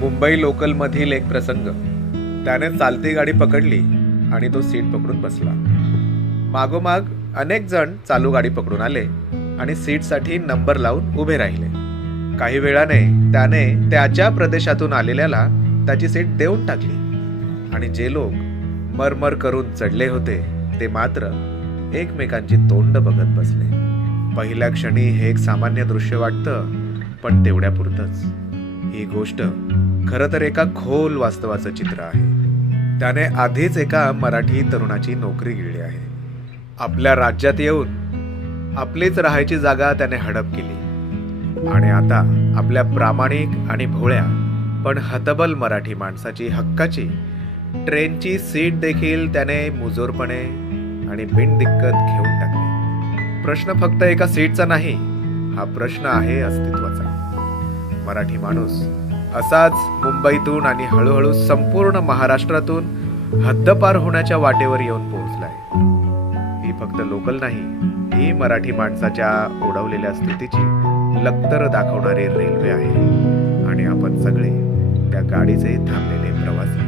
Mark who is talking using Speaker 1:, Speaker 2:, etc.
Speaker 1: मुंबई लोकलमधील एक प्रसंग. त्याने चालती गाडी पकडली आणि तो सीट पकडून बसला. मागोमाग अनेक जण चालू गाडी पकडून आले आणि सीटसाठी नंबर लावून उभे राहिले. काही वेळाने त्याने त्याच्या प्रदेशातून आलेल्याला त्याची सीट देऊन टाकली. आणि जे लोक मरमर करून चढले होते ते मात्र एकमेकांची तोंड बघत बसले. पहिल्या क्षणी हे एक सामान्य दृश्य वाटतं पण तेवढ्यापुरतंच. ही गोष्ट खरं तर एका खोल वास्तवाचं चित्र आहे. त्याने आधीच एका मराठी तरुणाची नोकरी गिळली आहे. आपल्या राज्यात येऊन आपलीच राहायची जागा त्याने हडप केली. आणि आता आपल्या प्रामाणिक आणि भोळ्या पण हतबल मराठी माणसाची हक्काची ट्रेनची सीट देखील त्याने मुजोरपणे आणि बिनदिक्कत घेऊन टाकली. प्रश्न फक्त एका सीटचा नाही हा प्रश्न आहे अस्तित्वाचा. मराठी माणूस. असाच मुंबईतून आणि हळूहळू संपूर्ण महाराष्ट्रातून हद्दपार होण्याच्या वाटेवर येऊन पोहोचलाय. ही फक्त लोकल नाही ही मराठी माणसाच्या ओढवलेल्या स्थितीची लक्तर दाखवणारी रेल्वे आहे. आणि आपण सगळे त्या गाडीचे थांबलेले प्रवासी